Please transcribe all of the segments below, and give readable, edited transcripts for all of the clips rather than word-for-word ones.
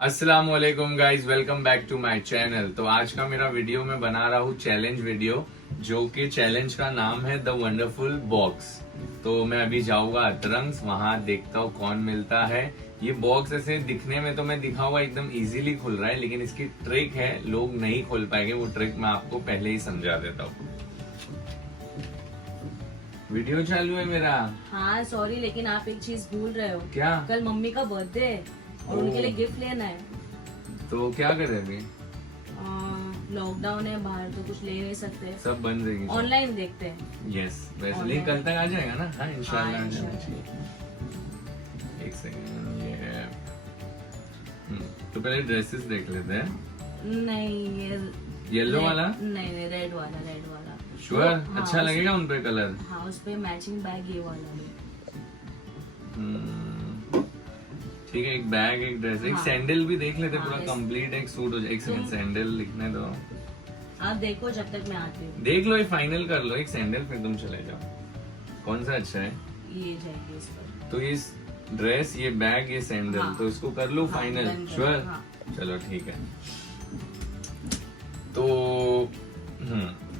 अस्सलामुअलैकुम guys, welcome back to my channel. तो आज का मेरा वीडियो मैं बना रहा हूँ चैलेंज वीडियो, जो कि चैलेंज का नाम है द वंडरफुल बॉक्स। तो मैं अभी जाऊंगा अतरंग्स, वहां देखता हूँ कौन मिलता है। ये बॉक्स ऐसे दिखने में तो मैं दिखाऊंगा एकदम इजीली खुल रहा है, लेकिन इसकी ट्रिक है, लोग नहीं खोल पाएंगे। वो ट्रिक मैं आपको पहले ही समझा देता हूँ। वीडियो चालू है मेरा। हाँ सॉरी, लेकिन आप एक चीज भूल रहे हो। क्या? कल मम्मी का बर्थडे है और उनके लिए गिफ्ट लेना है। तो क्या करें अभी? लॉकडाउन है, बाहर तो कुछ ले नहीं सकते, सब बंद रहेगी। ऑनलाइन देखते हैं। यस, वैसे लेकिन कल तक आ जाएगा ना? हाँ इंशाल्लाह। एक सेकंड, ये है। तो पहले ड्रेसेस देख लेते हैं। नहीं, ये येलो वाला? नहीं, रेड वाला। श्योर? हाँ, अच्छा लगेगा उन पे कलर? हाँ, उस पे मैचिंग बैग ये वाला है। ठीक है, एक बैग, एक ड्रेस, एक हाँ। सैंडल भी देख लेते, पूरा हाँ, कंप्लीट एक सूट हो जाए। एक सेकंड, सैंडल लिखने दो। आप देखो जब तक मैं आती हूँ। देख लो, ये फाइनल कर लो एक सैंडल, फिर तुम चले जाओ। कौन सा अच्छा है? ये जाएगी इस पर। तो ये ड्रेस, ये बैग, ये सैंडल, हाँ। तो इसको कर लो फाइनल। डन करो, श्योर? हाँ। चलो ठीक है। तो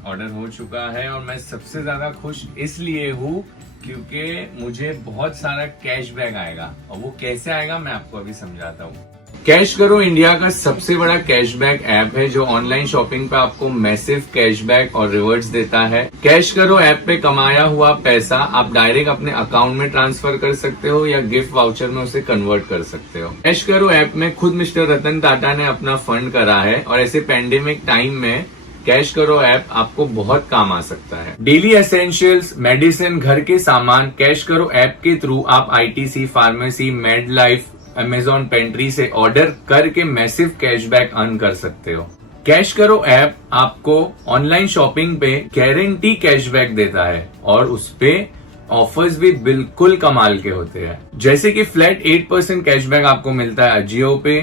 ऑर्डर हो चुका है और मैं सबसे ज्यादा खुश इसलिए हूँ क्योंकि मुझे बहुत सारा कैशबैक आएगा, और वो कैसे आएगा मैं आपको अभी समझाता हूँ। कैश करो इंडिया का सबसे बड़ा कैशबैक ऐप है, जो ऑनलाइन शॉपिंग पे आपको मैसिव कैशबैक और रिवॉर्ड्स देता है। कैश करो ऐप पे कमाया हुआ पैसा आप डायरेक्ट अपने अकाउंट में ट्रांसफर कर सकते हो या गिफ्ट वाउचर में उसे कन्वर्ट कर सकते हो। कैश करो ऐप में खुद मिस्टर रतन टाटा ने अपना फंड करा है, और ऐसे पेंडेमिक टाइम में कैश करो ऐप आपको बहुत काम आ सकता है। डेली एसेंशियल्स, मेडिसिन, घर के सामान कैश करो ऐप के थ्रू आप ITC, pharmacy, made life, Amazon pantry से ऑर्डर करके मैसिव कैशबैक अर्न कर सकते हो। कैश करो ऐप आपको ऑनलाइन शॉपिंग पे गारंटी कैशबैक देता है, और उसपे ऑफर्स भी बिल्कुल कमाल के होते हैं। जैसे कि फ्लैट 8% कैशबैक आपको मिलता है अजियो पे,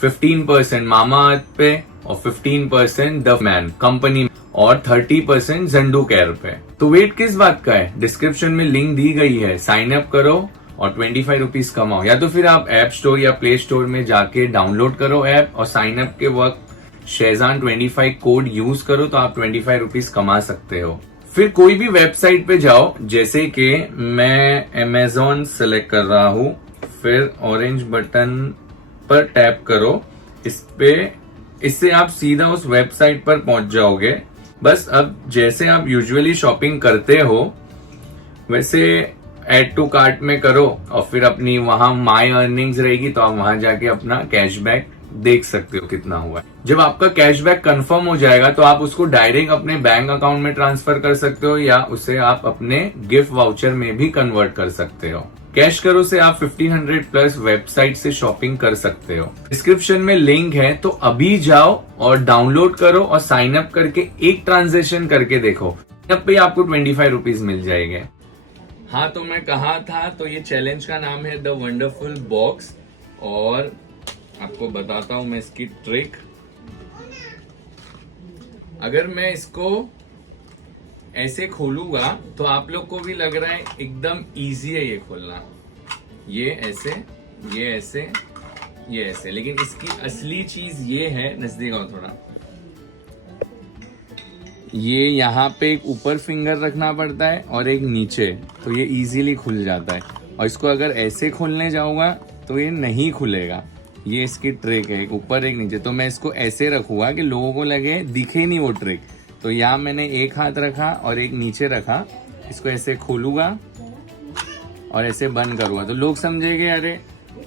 15% मामाअर्थ पे, और 15% द मैन कंपनी, और 30% ज़ेंडू केयर पे। तो वेट किस बात का है? डिस्क्रिप्शन में लिंक दी गई है, साइन अप करो और 25 रुपीज कमाओ। या तो फिर आप ऐप स्टोर या प्ले स्टोर में जाके डाउनलोड करो ऐप, और साइन अप के वक्त शेजान 25 कोड यूज करो, तो आप 25 रुपीज कमा सकते हो। फिर कोई भी वेबसाइट पे जाओ, जैसे कि मैं अमेजॉन सेलेक्ट कर रहा हूँ, फिर ऑरेंज बटन पर टैप करो इस पे, इससे आप सीधा उस वेबसाइट पर पहुंच जाओगे। बस अब जैसे आप यूजुअली शॉपिंग करते हो वैसे ऐड टू कार्ट में करो, और फिर अपनी वहां माई अर्निंग्स रहेगी, तो आप वहां जाके अपना कैशबैक देख सकते हो कितना हुआ है। जब आपका कैशबैक कंफर्म हो जाएगा तो आप उसको डायरेक्ट अपने बैंक अकाउंट में ट्रांसफर कर सकते हो, या उसे आप अपने गिफ्ट वाउचर में भी कन्वर्ट कर सकते हो। कैश करो से आप 1500 प्लस वेबसाइट से शॉपिंग कर सकते हो। डिस्क्रिप्शन में लिंक है, तो अभी जाओ और डाउनलोड करो और साइन अप करके एक ट्रांजेक्शन करके देखो, तब पे आपको 25 रुपीज मिल जाएंगे। हाँ, तो मैं कहा था, तो ये चैलेंज का नाम है द वंडरफुल बॉक्स, और आपको बताता हूं मैं इसकी ट्रिक। अगर मैं इसको ऐसे खोलूंगा तो आप लोग को भी लग रहा है एकदम इजी है ये खोलना, ये ऐसे, ये ऐसे, ये ऐसे, लेकिन इसकी असली चीज ये है, नजदीक आओ थोड़ा, ये यहाँ पे एक ऊपर फिंगर रखना पड़ता है और एक नीचे, तो ये इजीली खुल जाता है। और इसको अगर ऐसे खोलने जाऊंगा तो ये नहीं खुलेगा। ये इसकी ट्रिक है, एक ऊपर एक नीचे। तो मैं इसको ऐसे रखूंगा कि लोगों को लगे दिखे नहीं वो ट्रिक। तो यहाँ मैंने एक हाथ रखा और एक नीचे रखा, इसको ऐसे खोलूंगा और ऐसे बंद करूंगा, तो लोग समझेंगे अरे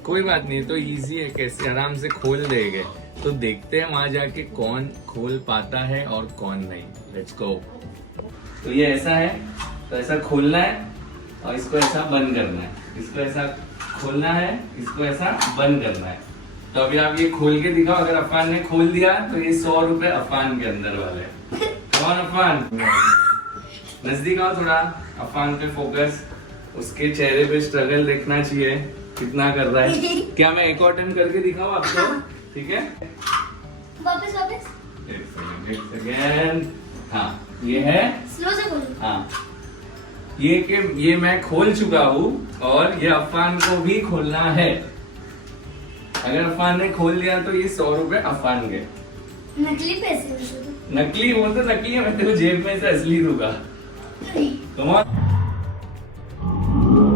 कोई बात नहीं, तो इजी है, कैसे आराम से खोल देंगे। तो देखते हैं वहां जाके कौन खोल पाता है और कौन नहीं। Let's go. तो ये ऐसा है, तो ऐसा खोलना है और इसको ऐसा बंद करना है, इसको ऐसा खोलना है, इसको ऐसा बंद करना है। तो अभी आप ये खोल के दिखाओ, अगर अफान ने खोल दिया तो ये 100 रुपए अफान के अंदर वाले। कौन अफान? नजदीक आओ थोड़ा, अफान पे फोकस, उसके चेहरे पे स्ट्रगल देखना चाहिए कितना कर रहा है। क्या मैं एक और टर्न करके दिखाऊं आपको? ठीक है, वापस एक सेकेंड। हाँ, ये है, स्लो से बोलो। हाँ, ये मैं खोल चुका हूँ और ये अफान को भी खोलना है। अगर अफान ने खोल दिया तो ये 100 रुपए अफान के। नकली पैसे वैसे तो। नकली वो तो नकली है, मैं तेरे जेब में से असली दूंगा। Come on.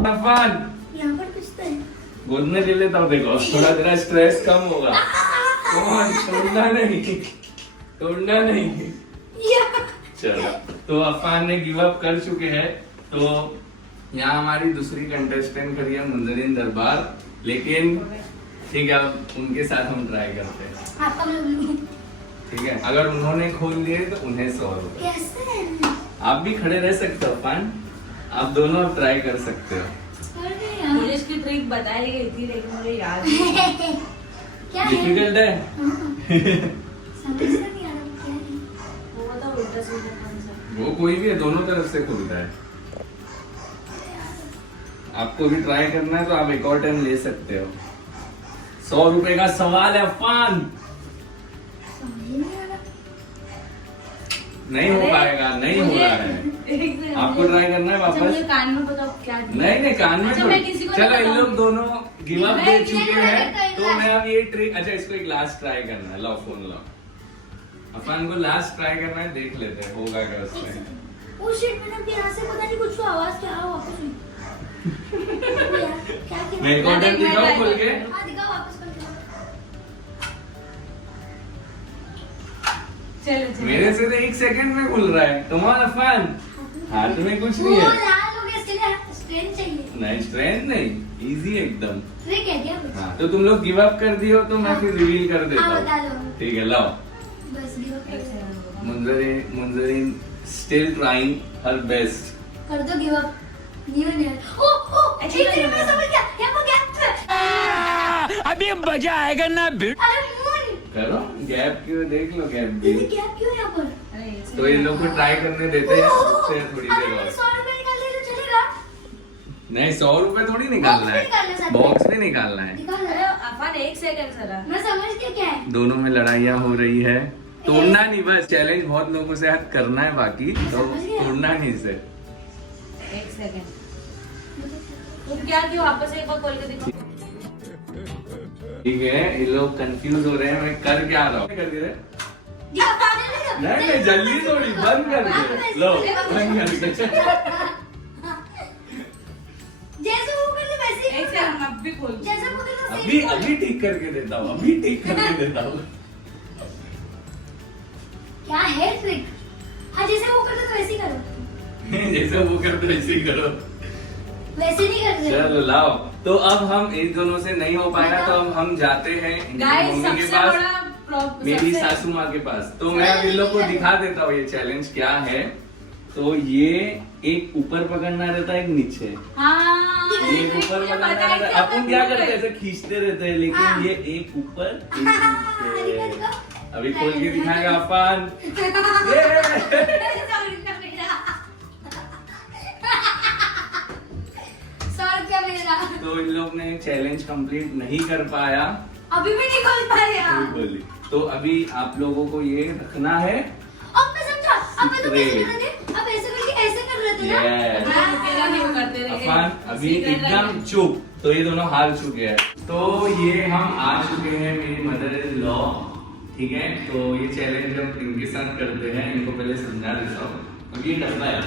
अफान यहाँ पर कुछ तो है। गोद में ले लेता हूँ, देखो थोड़ा तेरा स्ट्रेस कम होगा। Come on, छोड़ना नहीं, छोड़ना नहीं। चलो, तो अफान ने गिव अप कर चुके हैं। तो यहाँ हमारी दूसरी कंटेस्टेंट खड़ी है मुंजरिन दरबार, लेकिन ठीक है अब उनके साथ हम ट्राई करते हैं। आपका मतलब ठीक है, अगर उन्होंने खोल दिए तो उन्हें 100 रुपए। कैसे? आप भी खड़े रह सकते हो अफान, आप दोनों अब ट्राई कर सकते हो। अरे यार। मुझे इसकी ट्रिक बताई गई थी लेकिन मुझे याद नहीं। क्या है? डिफिकल्ट है। समझ नहीं आ रहा क्या है। वो तो उल्टा सीधा कौन वो कोई भी है, दोनों तरफ से खुलता है। आपको भी ट्राई करना है तो आप एक और टाइम ले सकते हो। 100 रुपए का सवाल है अफान। समझ नहीं आ रहा। नहीं हो पाएगा, नहीं हो रहा है। आपको ट्राई करना है वापस। मुझे कान में बताओ क्या। नहीं कान में अच्छा, तो- मैं किसी को चलो नहीं इन लोग बताऊं। दोनों गिव अप मैं दे ये चुके वाला हैं, तो तो मैं अब ये ट्रिक, अच्छा इसको एक लास्ट ट्राई करना है। लो फोन लो, अफान को लास्ट ट्राई करना है, देख लेते हैं होगा क्या उसमें। ओ शिट, मैंने यहाँ से पता नहीं कुछ तो आवाज क्या आया वापस हुई। यार, क्या क्या? मैं कॉन्टेंट दिखाऊं खोल के? हाँ दिखाओ वापस कर के। चलो मेरे से तो 1 सेकंड में खुल रहा है। कम ऑन अफान, हाथ में कुछ नहीं वो है। लाल हो गया, इसके लिए स्ट्रेंथ चाहिए। नहीं स्ट्रेंथ नहीं, इजी एकदम। ट्रिक है क्या कुछ? हाँ तो तुम लोग गिव अप कर दियो तो मैं फिर रिवील कर देता हाँ बता हूँ। दो। ठीक है लाओ। बस गिव अप कर दो। मुंजरिन स्टिल ट्राइंग हर बेस्ट। कर दो गिव अप। नहीं होने वाला। ओ अच्छा, एक सेकंड में समझ गया। यहाँ पर गैप है। अभी मजा आएगा ना भिड़। अरे मून। करो गैप क्यों, देख लो गैप भी। दीदी गैप क्यों है यहाँ पर? तो इन लोग को ट्राई करने देते हैं, उससे थोड़ी अगर देर मैंने बाद। 100 रुपए निकाल लिए तो चलेगा? नहीं 100 रुपए थोड़ी निकालना बॉक्स में निकालना है है, साथ में। बॉक्स में निकालना है। निकाल अरे लो। अफान एक सेकंड जरा। मैं समझ गया क्या है। दोनों में लड़ाइयाँ हो रही है। तोड़ना नहीं, बस चैलेंज बहुत लोगों से हाथ करना है, बाकी तो समझ गया। तोड़ना नहीं इसे। एक सेकंड। तुम क्या क्यों वापस एक बार खोल के दिखाओ। ठीक है, ये लोग कंफ्यूज हो रहे हैं मैं कर क्या रहा हूँ। कर दे रहे? ये पानी ले लो। नहीं जल्दी थोड़ी, बंद कर दे। लो बंद कर दे। जैसे वो कर दे वैसे ही एक कर सेकंड दो। अब भी खोल। जैसे वो कर दो अभी सही अभी ठीक करके देता हूँ, अभी ठीक करके देता हूँ। क्या है ट्रिक? हाँ जैसे वो कर दो तो वैसे ही करो। जैसे वो करते वैसे ही करो। वैसे नहीं कर रहे। चलो लाओ। तो अब हम इन दोनों से नहीं हो पाएगा तो अब हम जाते हैं इनकी गाइस मम्मी के सबसे पास, बड़ा मेरी सासू माँ के पास। तो मैं अब इन लोग को दिखा देता हूँ ये चैलेंज क्या है। तो ये एक ऊपर पकड़ना रहता है, एक नीचे। हाँ ये ऊपर पकड़ना रहता है। अपन क्या करते हैं, ऐसे खींचते रहते हैं, लेकिन हाँ। ये एक ऊपर एक दिखा, नीचे। दिखा। अभी खोल के दिखाएगा अपन। ये। 100 रुपया मेरा। तो इन लोग ने चैलेंज कंप्लीट नहीं कर पाया। अभी भी नहीं खोल पा रहे आप। बोली तो अभी आप लोगों को ये रखना है। अब मैं समझा। अब मैं तो कैसे Secret. कर रहे थे? अब ऐसे करके ऐसे कर रहे थे ना? Yes. हाँ। तेरा नहीं वो करते रहे। अफान अभी इसी कर रहे एकदम हैं। चुप। तो ये दोनों हार चुके हैं। तो ये हम आ चुके हैं मेरी मदर इन लॉ। ठीक है, तो ये चैलेंज हम इनके साथ करते हैं। इनको पहले समझा देता हूँ। अब ये डब्बा है,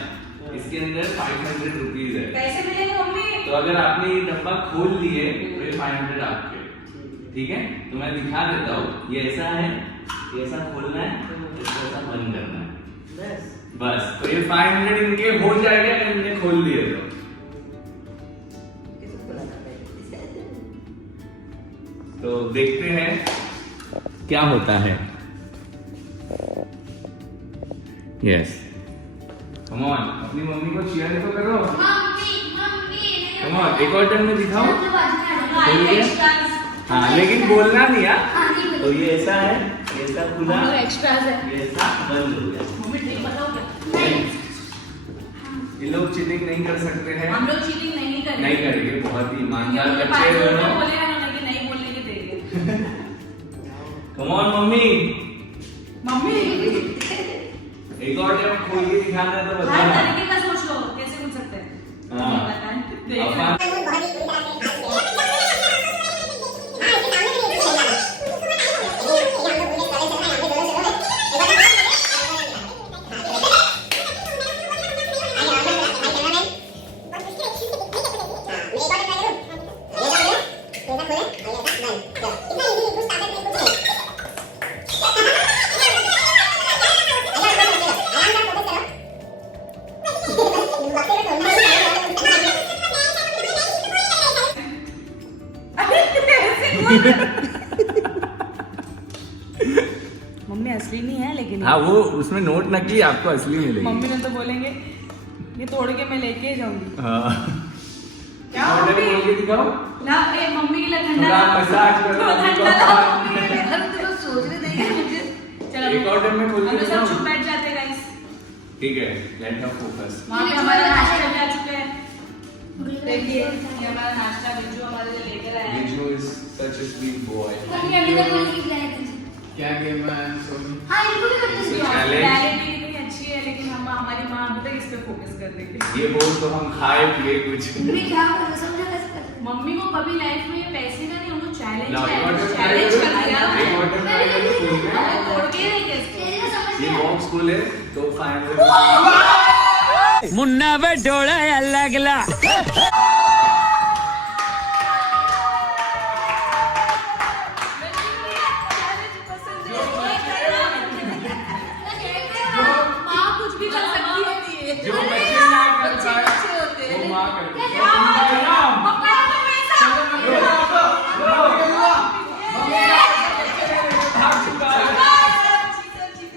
इसके अंदर 500 रुपीज है। पैसे मिलेंगे मम्मी। तो अगर आपने ये डब्बा खोल लिए तो ये 500 आपके। ठीक है, तो मैं दिखा देता हूँ। ये ऐसा है, ये ऐसा खोलना है, इसको ऐसा बंद करना है, बस। तो ये 500 इनके हो जाएगा अगर इनने खोल लिए तो देखते हैं क्या होता है। यस, कम ऑन, अपनी मम्मी को चीयर तो करो। Mummy, mummy. कम ऑन, एक और टर्न में दिखाओ। चलो, बाजू में आ जाओ। खोल गया? हाँ लेकिन बोलना नहीं यार। हाँ, नहीं बोलना। तो ये ऐसा है, ये ऐसा खुला, हम लोग एक्स्ट्राज है। ये ऐसा बंद हो गया। मम्मी ठीक बताओ क्या? ये लोग चीटिंग नहीं कर सकते हैं। हम लोग चीटिंग नहीं करेंगे। नहीं करेंगे, बहुत ही ईमानदार क्योंकि बच्चे पाँच हैं। लोग बोले हैं उन्होंने कि नहीं बोलने के देंगे। कम ऑन मम्मी, मम्मी एक और जब खोल के दिखाना है तो हर बताना। तरीके का सोच लो कैसे खुल सकते हैं। हाँ। बताएं। देख अफान मम्मी असली नहीं है लेकिन हाँ वो उसमें नोट नकली आपको असली मिलेगी। मम्मी ने तो बोलेंगे ये तोड़ के मैं लेके जाऊंगी। हाँ। क्या ऑर्डर मम्मी? बोल के दिखाओ। ना ए मम्मी के लिए ठंडा थोड़ा ला। मसाज करो। तो ठंडा ला मम्मी के लिए। अरे तो सोचने देंगे मुझे। चलो एक ऑर्डर में खोल के हम लोग सब दिखाओ। चुप बैठ जाते गाइस। ठीक है, लेट अस फोकस। वहाँ पे हमारा नाश्ता भी आ चुका है। देखिए ये हमारा नाश्ता बिज्जू हमारे लिए लेकर आया है। Biju is such a sweet boy. Mummy अभी तक कोई नहीं किया है। क्या गेम है सोनी? हाँ इनको भी करते इसे हैं। challenge। रियलिटी इतनी अच्छी है लेकिन हम हमारी माँ अभी तक इस पे फोकस कर देगी। ये बोल तो हम खाए पिए कुछ। मम्मी क्या कर रहे समझा कैसे कर रहे मम्मी को कभी लाइफ में ये पैसे का नहीं उनको चैलेंज लाओ, एक order चैलेंज try कर दिया करो। एक order try करो, खोल के। हमें तोड़ के नहीं कैसे तेरे को समझ ये गया बॉक्स खोले तो 500। मुन्ना वे डोला अलग ला माँ कुछ भी कर सकती होती है जो बच्चे ना कर बच्चे पाए अच्छे होते हैं वो माँ करती है। पप्पा को पैसा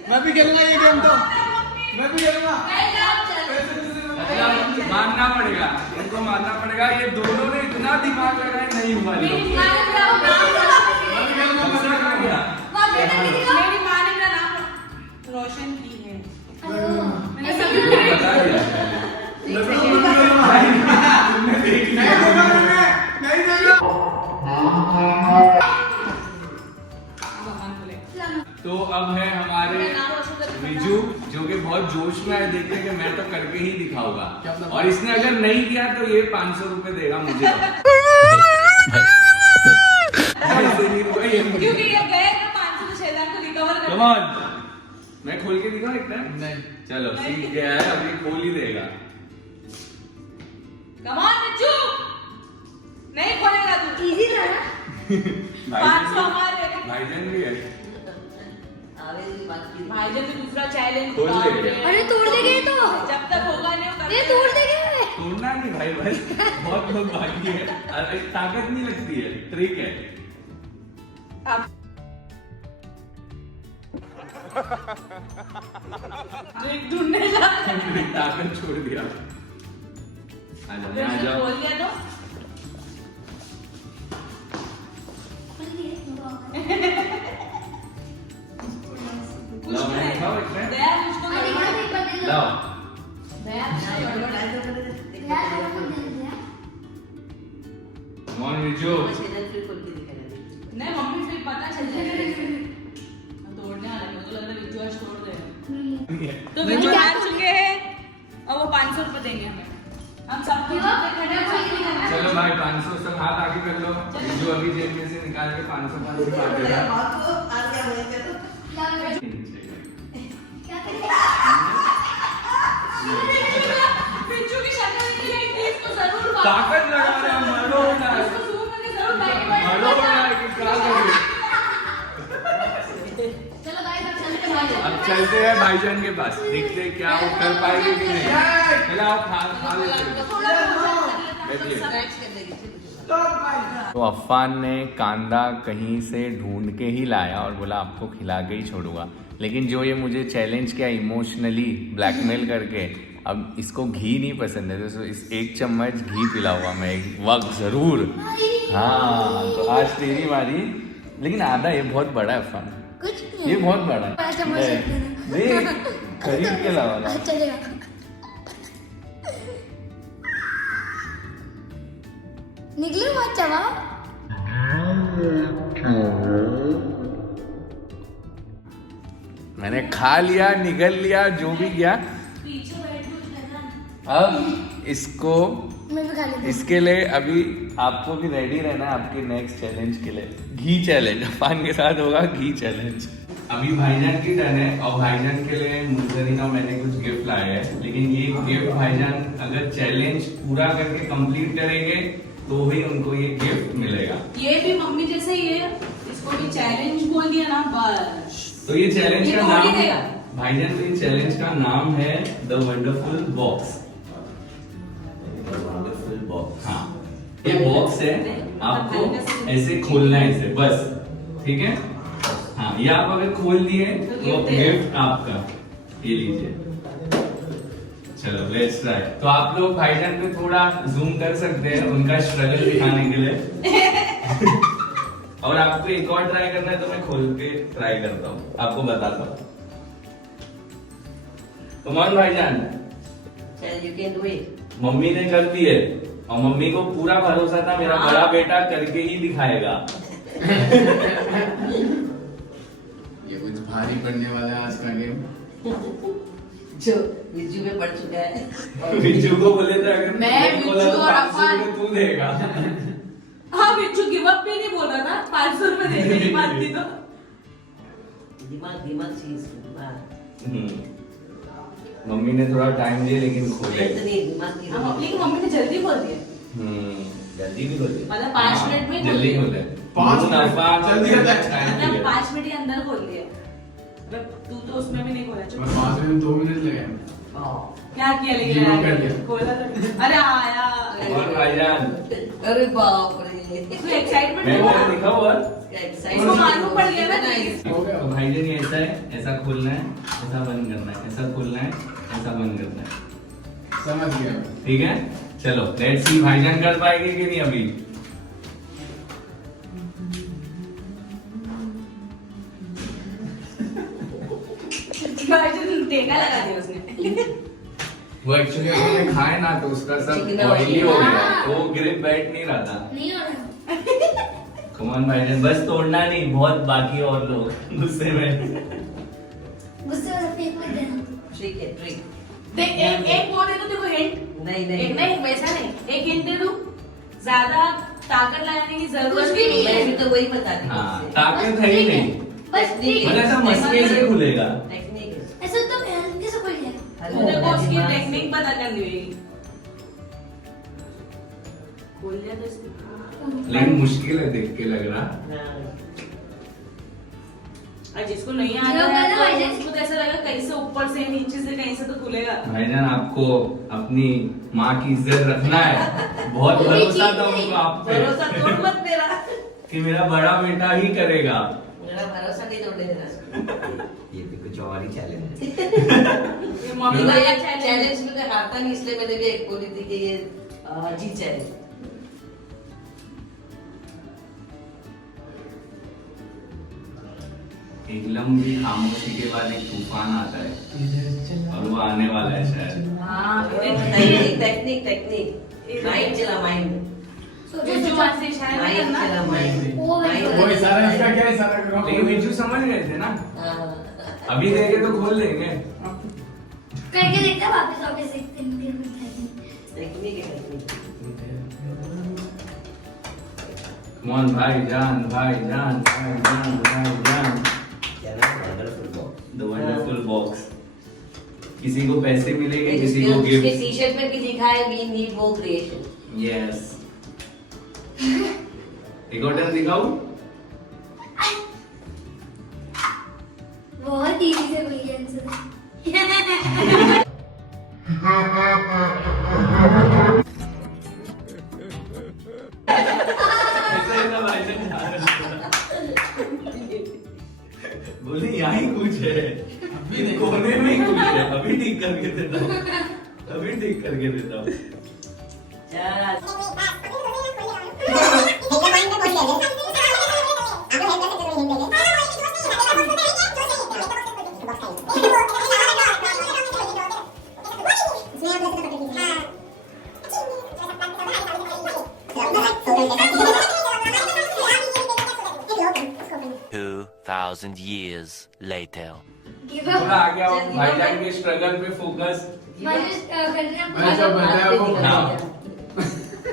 मैं भी खेलूंगा ये गेम तो मैं भी खेलूंगा। मानना पड़ेगा, इनको मानना पड़ेगा। ये दोनों ने इतना दिमाग लगाया नहीं हुआ ये लोग। दूसरा कहाँ गया? मेरी माँ ने मेरा नाम रोशन की है मैंने सभी ये बता दिया। तुमने देख लिया। नहीं देगा। तो अब है हमारे बिजू जो कि बहुत जोश में है, देखते कि मैं तो करके ही दिखाऊंगा। और इसने अगर नहीं किया तो ये 500 रुपए देगा मुझे। ऐसे नहीं होगा ये। क्योंकि ये गए तो 500 तो शैतान को रिकवर कर Come on, मैं खोल के दिखाऊं एक टाइम? नहीं। चलो सीख गया है, अभी खोल ही देगा। कम ऑन बिज्जू नहीं खोलेगा तू इजी था ना 500 हमारे भाईजान भी है। भाईजान भी दूसरा चैलेंज खोल दे। अरे तोड़ देंगे तो जब तक होगा नहीं वो अरे तोड़ देंगे तोड़ना नहीं भाई भाई, बहुत लोग बाकी है। अरे ताकत नहीं लगती है, ट्रिक है। एक ढूंढने जा ताकत छोड़ दिया। आ जाओ, आ जाओ। खोल दिया तो कुछ लाओ, मैं दिखाऊं एक नहीं टाइम? दया कुछ तो करो लाओ। दया Come on, बिजू। नहीं मम्मी फिर पता चल जाएगा तोड़ने वाला है, मुझे लग रहा है बिज्जू आज तोड़ देगा। तो बिज्जू हार चुके हैं और वो 500 रुपए देंगे हमें। हम सब चलो भाई 500 सब हाथ आगे कर लो। बिजू अभी जेब में से निकाल के 500 बांट देगा। बिज्जू की शक्ल इतनी है कि इसको जरूर ताकत लगा रहे हैं, मरो ना। इसको zoom करके जरूर बैठ मरो ना कि क्या करूं? चलो गाइस अब चलते हैं अब चलते हैं भाईजान के पास, देखते हैं क्या वो कर पाएंगे कि नहीं। चलो आप खा लेते हैं। बैठिए। तो अफान ने कांदा कहीं से ढूंढ के ही लाया और बोला आपको खिला के ही छोड़ूंगा। लेकिन जो ये मुझे चैलेंज किया इमोशनली ब्लैकमेल करके, अब इसको घी नहीं पसंद है तो इस 1 चम्मच घी पिलाऊंगा मैं एक वक्त जरूर। हाँ तो आज तेरी बारी, लेकिन आधा ये बहुत बड़ा है अफान, कुछ नहीं ये बहुत बड़ा बड़ा है। चम्मच देख खरीद के लावा। चलेगा निकले मत चवा मैंने खा लिया, निगल लिया, जो भी किया। पीछे बैठ के अब इसको मैं भी खा लेती इसके लिए अभी आपको भी रेडी रहना है आपके नेक्स्ट चैलेंज के लिए, घी चैलेंज। अफान के साथ होगा घी चैलेंज। अभी भाईजान की टर्न है और भाईजान के लिए मुजरिन और मैंने कुछ गिफ्ट लाए हैं। लेकिन ये गिफ्ट भाईजान अगर चैलेंज पूरा करके कंप्लीट करेंगे तो ही उनको ये गिफ्ट मिलेगा। ये भी मम्मी जैसे ही है, इसको भी चैलेंज बोल दिया ना बस। तो ये चैलेंज ये का तो हो ही नाम देगा। भाईजान के चैलेंज का नाम है the wonderful box. Wonderful box. हाँ ये बॉक्स है आपको ऐसे खोलना है इसे बस, ठीक है। हाँ, ये आप अगर खोल दिए तो गिफ्ट आपका, ये लीजिए। चलो लेट्स ट्राई। तो आप लोग भाईजान पे थोड़ा जूम कर सकते हैं उनका स्ट्रगल दिखाने के लिए। और आपको एक और ट्राई करना है तो मैं खोल के ट्राई करता हूँ, आपको बताता हूँ। कमान भाईजान, चल, you can do it. Mummy ने कर दिए और मम्मी को पूरा भरोसा था मेरा बड़ा बेटा करके ही दिखाएगा। ये कुछ भारी पड़ने वाला है आज का गेम। जो विजू में पड़ चुका है। बिच्छू को बोले थे अगर मैं, नहीं खोला बिच्छू तो और 500 अफान। रुपए तू देगा। हाँ बिच्छू गिव अप भी नहीं बोला था, 500 रुपए देने की बात थी तो। दिमाग चीज दिमाग मम्मी ने थोड़ा टाइम दिया लेकिन खोले। दिमाग की लेकिन मम्मी ने जल्दी खोल दिया, जल्दी भी खोले, मतलब 5 मिनट में जल्दी खोले। 5 मिनट अफान जल्दी और तक। टाइम मतलब दिया। 5 मिनट के अंदर खोल दिया। तू तो उसमें भी नहीं खोला। बस 5 मिनट 2 मिनट लगे। क्या किया लेकिन Zero यार? कर दिया। खोला तो अरे आया। और भाईजान अरे बाप रे, इसको एक्साइटमेंट मैं हुआ। वो दिखा हुआ। इसको मालूम पड़ गया ना कि हो गया। तो भाईजान ये ऐसा है, ऐसा खोलना है, ऐसा बंद करना है, ऐसा खोलना है, ऐसा बंद करना है, समझ गया। ठीक है। चलो लेट्स सी भाईजान कर पाएंगे कि नहीं अभी। टेका लगा दिया उसने। वो एक्चुअली उसने खाए ना तो उसका सब चिकना ऑयली हो गया, हाँ। तो वो ग्रिप बैठ नहीं रहा था। नहीं हो रहा। कमान भाईजान बस तोड़ना नहीं, बहुत बाकी और लोग गुस्से में। गुस्से में फेंक मत देना। ट्रिक है, ट्रिक। देख एक वो दे दो तेरे को हिंट। नहीं एक नहीं वैसा नहीं, एक हिंट दे दूं, ज्यादा ताकत लगाने की जरूरत कुछ भी नहीं है। मैं भी तो वही बता रही हाँ, हूँ। ताकत है ही नहीं, बस ठीक है। मतलब ऐसा मस्के से खुलेगा। टेक्निक है। ऐसा तो हल्के से खोल जाएगा। मुझे को उसकी टेक्निक पता करनी होगी। खोल लिया तो इसको। लेकिन मुश्किल है देख के लग रहा। हाँ। और जिसको नहीं आ जो रहा है करना तो भाईजान। उसको तो ऐसा लगा कहीं से ऊपर से नीचे से कहीं से तो खुलेगा। भाईजान आपको अपनी माँ की इज्जत रखना है, बहुत भरोसा था उनको आप भरोसा पे तोड़ मत मेरा। कि मेरा बड़ा बेटा ही करेगा। मेरा भरोसा नहीं तोड़ने देना। ये भी कुछ और ही चैलेंज है। ये मम्मी मेरा का ये चैलेंज। चैलेंज में कोई हारता नहीं, इसलिए मैंने भी एक बोली थी कि ये जीत जाएगी। एक लंबी खामोशी के बाद एक तूफान आता है और वो आने वाला है शायद। हाँ टेक्निक टेक्निक टेक्निक। माइंड चला माइंड। जो बात से शायद नहीं माइंड करना। चला माइंड। वो वो इशारा इसका क्या इशारा कर रहा हूँ? लेकिन बिच्छू समझ गए थे ना, अभी देखे तो खोल देंगे। करके देखते हैं वापस वापस देखते हैं। टेक्निक है टेक्निक। कौन भाईजान भाईजान भाईजान भाईजान। क्या नाम है? Wonderful box. The wonderful box. किसी को पैसे मिलेंगे, किसी उसके को उसके गिफ्ट। टी शर्ट में भी लिखा है we need more creation. Yes. एक और टर्न दिखाऊं? बहुत इजी से कोई आंसर। ऐसा ही था भाईजान, जा रहा था। बोले यहाँ ही कुछ है, अभी कोने में ही कुछ है, अभी ठीक करके देता हूँ, अभी ठीक करके देता हूँ। Thousand years later. Give up. थोड़ा आगे आओ, भाईजान के स्ट्रगल पे फोकस। माइनस करना है। मैंने जब बताया वो हाँ।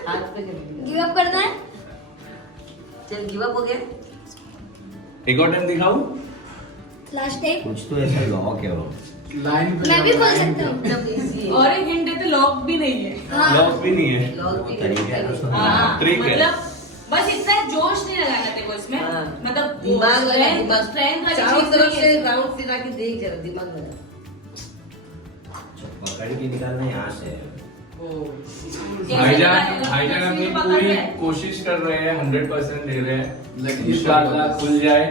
हाथ पे कर दिया। गिव अप करना है। चल गिव अप हो गया। एक और टर्न दिखाऊं? लास्ट टाइम कुछ तो ऐसा लॉक है वो। लाइन पे मैं भी खोल लाइन सकता हूँ। एकदम इजी है। और एक हिंट देते लॉक भी नहीं है। हाँ। लॉक भी नहीं है। लॉग भी तरीका है उसका। हाँ, ट्रिक है। मतलब बस इतना जोश नहीं लगाना तेरे को इसमें। हाँ। मतलब दिमाग लगा, दिमाग स्ट्रेंथ वाली चारों चीज तरफ नहीं से है। राउंड फिरा के देख जरा दिमाग लगा। पकड़ के निकालना यहाँ से है। भाईजान अपनी पूरी कोशिश कर रहे हैं, 100% दे रहे हैं, इंशाल्लाह खुल जाए।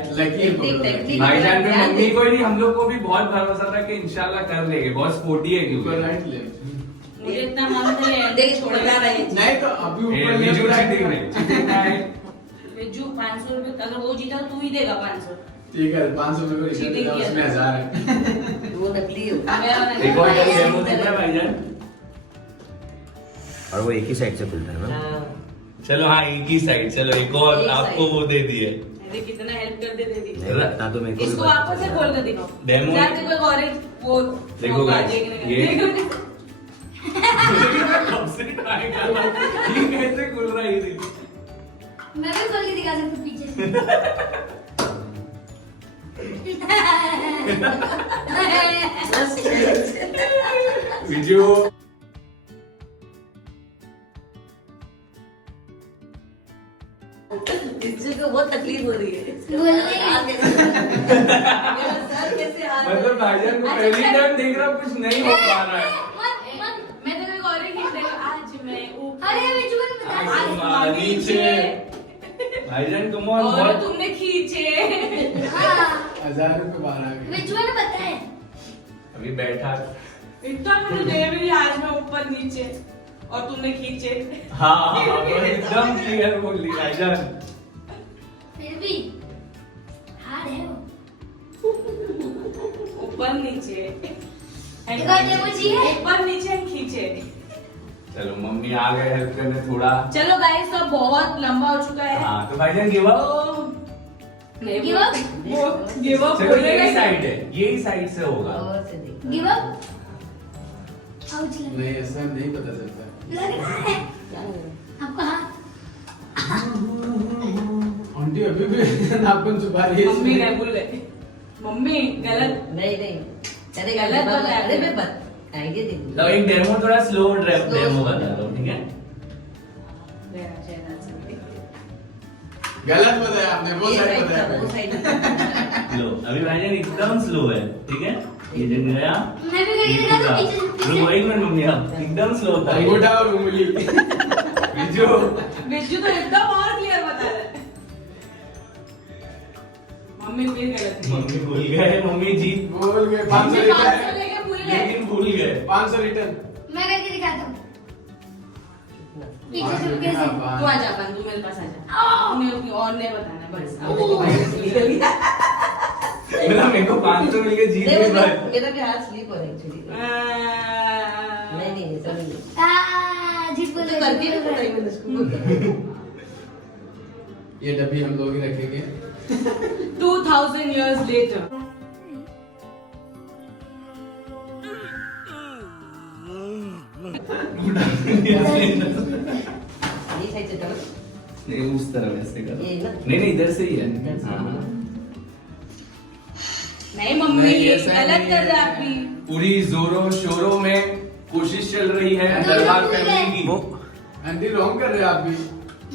भाईजान पे मम्मी को ही नहीं, हम लोग को भी बहुत भरोसा था कि इंशाल्लाह कर लेंगे, बहुत स्पोर्टी है क्योंकि मुझे इतना मन नहीं देख छोड़ना नहीं। नहीं तो अभी ऊपर बिजू चीटिंग नहीं। बिजू 500 रुपए, अगर वो जीता तू ही देगा 500। ठीक है 500 रुपए को रिचार्ज चीटिंग किया। उसमें 1000 है। वो नकली हो। एक और डेमो देना है भाईजान। और वो एक ही साइड से खुलता है ना। हाँ। चलो हाँ एक ही साइड, चलो एक और एक आपको side। वो दे दिए। अरे कितना हेल्प कर दे दीदी। नहीं लगता तो मेरे को भी इसको बता वापस से दो। खोल कर दिखाओ। Demo- जाते कोई ऑरेंज वो देखो वो guys, देखने ये- देखो। कब से try कर रहा हूँ, ये कैसे खुल रहा है ये? मैं भी खोल के दिखा सकती हूँ पीछे से। बिजू इससे को बहुत तकलीफ हो रही है। बोलने मेरा सर कैसे आ रहा है? मतलब भाईजान को पहली टाइम देख रहा हूँ, कुछ नहीं हो पा रहा है। मैं तो कोई ऑरेंज हिंट देगा। आज मैं ऊपर अरे बिजू ने बता आसमान नीचे। भाईजान कम ऑन, और बहुत तुमने खींचे। हाँ 1000 रुपए बाहर आ गए। बिजू ने बताया। अभी बैठा। इतना मैंने दे भी दिया, आज मैं ऊपर नीचे और तुमने खींचे। हाँ वो एकदम क्लियर बोल दी भाईजान। फिर भी हार्ड है वो। ऊपर नीचे एक और डेमो चाहिए? ऊपर नीचे खींचे। चलो मम्मी आ गए हेल्प करने थोड़ा। चलो गाइस, तो बहुत लंबा हो चुका है। हाँ तो भाईजान गिव अप। Give up? वो गिव अप चलो यही साइड है, यही साइड से होगा। और से देखो। Give up? आउच लग नहीं ऐसा नहीं पता चलता। रहा है। क्या हो रहा है? आपका हाथ आंटी अभी भी नाखून छुपा रही है। मम्मी गए, भूल गए। मम्मी गलत। नहीं नहीं। अरे गलत गलत बताया। अरे मैं बत आइडिया दे दी। तो एक डेमो थोड़ा स्लो Slow। डेमो बता दो, ठीक है? गलत बताया आपने, वो ये साइड side बताया था, वो पहले। side। लो अभी भाईजान एकदम स्लो है, ठीक है? ये जग गया। मैं भी करके दिखा दूं पीछे से रुको पीछे। एक मिनट मम्मी, अब एकदम स्लो था। अंगूठा और उंगली। बिजू बिज्जू तो एकदम और क्लियर बता रहा है। मम्मी फिर गलत। मम्मी भूल गए, मम्मी जीत बोल गए 500 मम्मी 500 रिटर्न। लेके भूल गए। लेकिन भूल गए। 500 रिटर्न। मैं करके दिखाता हूँ पीछे से कैसे। तू आ जा अपन, तू मेरे पास आ जा। तुम्हें और नहीं बताना बस। अब देखो भाई मेरा मेरे को 500 मिल के जीत नहीं, गई भाई। मेरा भी हाथ स्लिप हो रहा है एक्चुअली। नहीं नहीं ऐसा नहीं। जीत बोल तो करके भी पता ही मैंने उसको। ये डब्बी हम लोग ही रखेंगे। 2000 years later. ये साइड से करो। नहीं उस तरफ ऐसे करो। ये ना? नहीं नहीं इधर से ही है। इधर से। हाँ। नहीं मम्मी, नहीं, ये ऐसा गलत नहीं कर रहे है। आप भी। पूरी जोरों शोरों में कोशिश चल रही है दरबार करने की। आंटी रॉन्ग कर रहे हो आप भी।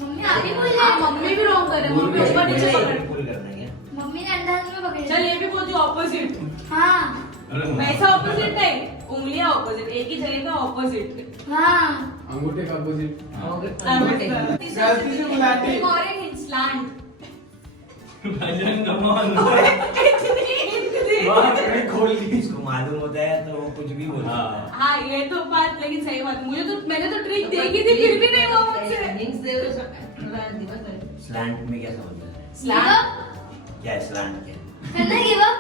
मम्मी आगे बोल हाँ, रही मम्मी भी रॉन्ग कर रहे हैं। भूल मम्मी गए, ऊपर नीचे भूल पकड़। गए। फुल करना है। मम्मी ने अंदाज में पकड़े। चल ये भी बोल जो ऑपोजिट। हाँ अरे वैसा ऑपोजिट नहीं, उंगलियां ऑपोजिट, एक ही जगह का ऑपोजिट। हाँ अंगूठे का अपोजिट। ओके। गलती से बुला दी। ऑरेंज स्लैंड। भाईजान कम ऑन। खोल दी। इसको मालूम होता है तो वो कुछ भी बोल सकता है। हाँ ये तो बात लेकिन सही बात है। मुझे तो मैंने तो ट्रिक देखी थी फिर भी नहीं हुआ मुझसे। Hints दे दो, थोड़ा दिमाग लगे। स्लैंट में क्या समझ है? स्लैंड क्या है स्लैंट क्या है? करना गिव अप।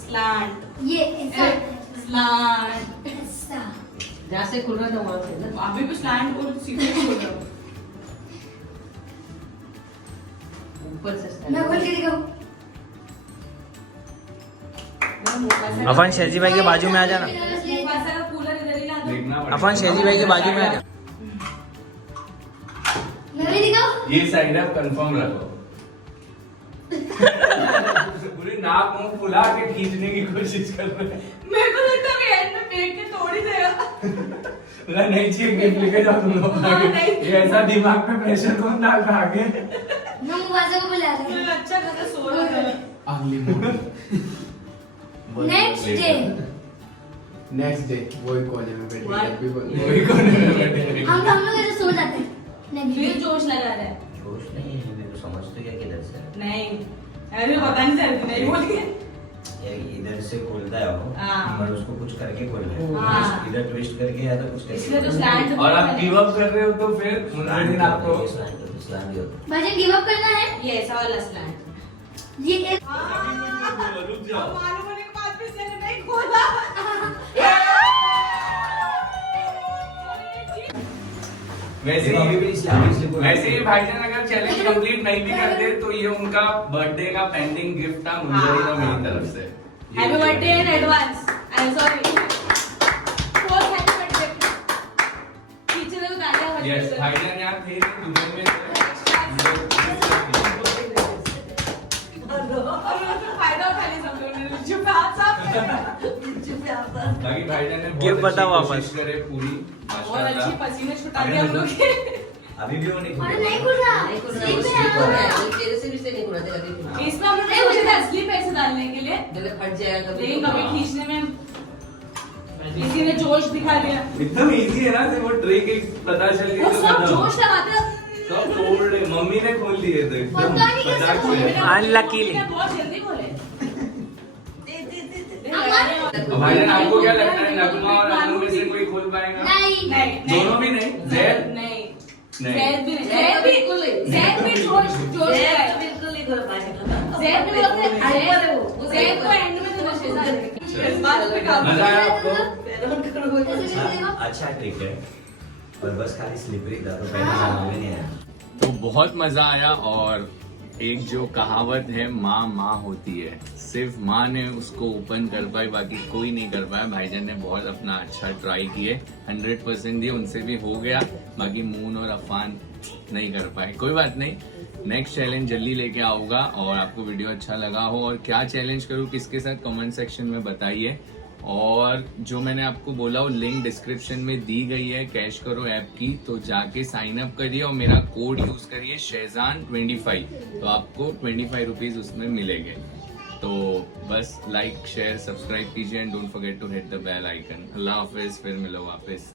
स्लैंड ये ऐसा स्लैंड। ऐसा जहाँ से खुल रहा था वहाँ से ना। अभी भी स्लैंड को सीधे खोल रहा हूँ। ऊपर से मैं खोल के दिखाऊं। अपन शेरजी भाई के बाजू में आ जाना। पैसा का कूलर इधर ही ला दो। देखना पड़ेगा। अपन शेरजी भाई के बाजू में आ जा। मैं भी दिखाऊं। ये साइड आप कंफर्म रखो। पूरी नाक मुंह फुला के खींचने की कोशिश कर रहे हैं। मेरे को लगता है एंड में फेंक के तोड़ ही देगा। बोला नहीं चाहिए, गिफ्ट लेके जाओ तुम लोग हाँ, आगे। नहीं। ये ऐसा दिमाग पे प्रेशर कौन डाल रहा आगे? मैं मुबासा को बुला रही मुझे अच्छा खासा सो रहा था। अगली मोड़। नेक्स्ट डे नेक्स्ट डे वही कोने में बैठ के What? हैप्पी बर्थडे वही कोने में बैठ के हम लोग ऐसे सो जाते हैं नेक्स्ट फिर डे। जोश लगा रहा है। जोश नहीं है, मेरे को समझ तो क्या किधर से नहीं अरे पता नहीं चलती नहीं बोली ये इधर से खोलता है वो, हाँ। पर उसको कुछ करके खोलना है। हाँ। इधर ट्विस्ट करके या तो कुछ करके इसलिए तो खोलना है। स्लैंड और आप गिव अप कर रहे हो तो फिर उन्होंने दिन आपको स्लैंड दिया। भाई गिव अप करना है ये ऐसा वाला स्लैंड। ये एक रुक जाओ। मालूम होने के बाद भी इसने नहीं खोला। वैसे अभी भी स्लैंड वैसे ही भाईजान अगर चैलेंज कंप्लीट नहीं भी करते तो ये उनका बर्थडे का पेंडिंग गिफ्ट था मुंजरी का मेरी तरफ से। Happy birthday in advance. I am sorry. Fourth happy birthday. पीछे देखो तालियां बज रही यस हैं। भाईजान यहाँ थे दुबई में और वो तो फायदा उठा लिया सब लोगों ने। चुप हाथ साफ। बाकी भाईजान ने गिफ्ट बहुत बताओ अच्छी कोशिश वापस। करे पूरी बहुत अच्छी माशाल्लाह। पसीने छुटा दिया हम लोग के। अभी भी वो नहीं और खोला। नहीं खुल रहा नहीं खुल रहा, स्लीप वो में स्लीप आ हो रहा रहा है, है। वो तेरे से भी से नहीं खुला था कभी। इसमें हम लोग सोचे थे असली पैसे डालने के लिए, गले फट जाएगा कभी। लेकिन कभी खींचने में किसी ने जोश दिखा दिया। एकदम इजी है ना, सिर्फ वो ट्रिक एक पता चल गई वो तो सब खत्म। जोश लगाते हैं। सब तोड़ दे, मम्मी ने खोल दिए थे एकदम पता नहीं कैसे फटाक खोले। से। Unluckily. बहुत जल्दी खोले। अब भाईजान आपको क्या लगता है नगमा और अनु में से कोई खोल पाएगा? नहीं नहीं दोनों भी नहीं? जैद? नहीं नहीं। जैद भी नहीं। जैद जैद तो भी बिल्कुल नहीं। जैद भी जोश जोश जैद लगाए। तो बिल्कुल नहीं खोल पाएगा। जैद भी बोलते हैं हाइपर है वो। जैद को एंड में तो नशे से इस बात पे काम मजा आया आपको? ऐसे कैसे देगा? अच्छा ट्रिक है, पर बस खाली स्लिपरी था तो पहले समझ में नहीं आया। तो बहुत मजा आया। और एक जो कहावत है माँ माँ होती है, सिर्फ माँ ने उसको ओपन कर पाई, बाकी कोई नहीं कर पाया। भाईजान ने बहुत अपना अच्छा ट्राई किए, 100% दिए, उनसे भी हो गया। बाकी मून और अफान नहीं कर पाए, कोई बात नहीं। नेक्स्ट चैलेंज जल्दी लेके आऊंगा। और आपको वीडियो अच्छा लगा हो और क्या चैलेंज करूँ किसके साथ, कमेंट सेक्शन में बताइए। और जो मैंने आपको बोला वो लिंक डिस्क्रिप्शन में दी गई है कैश करो ऐप की, तो जाके साइन अप करिए और मेरा कोड यूज करिए शेजान25, तो आपको 25 रुपीज उसमें मिलेंगे। तो बस लाइक शेयर सब्सक्राइब कीजिए and don't forget to hit the bell icon. अल्लाह हाफिज, फिर मिलो वापस।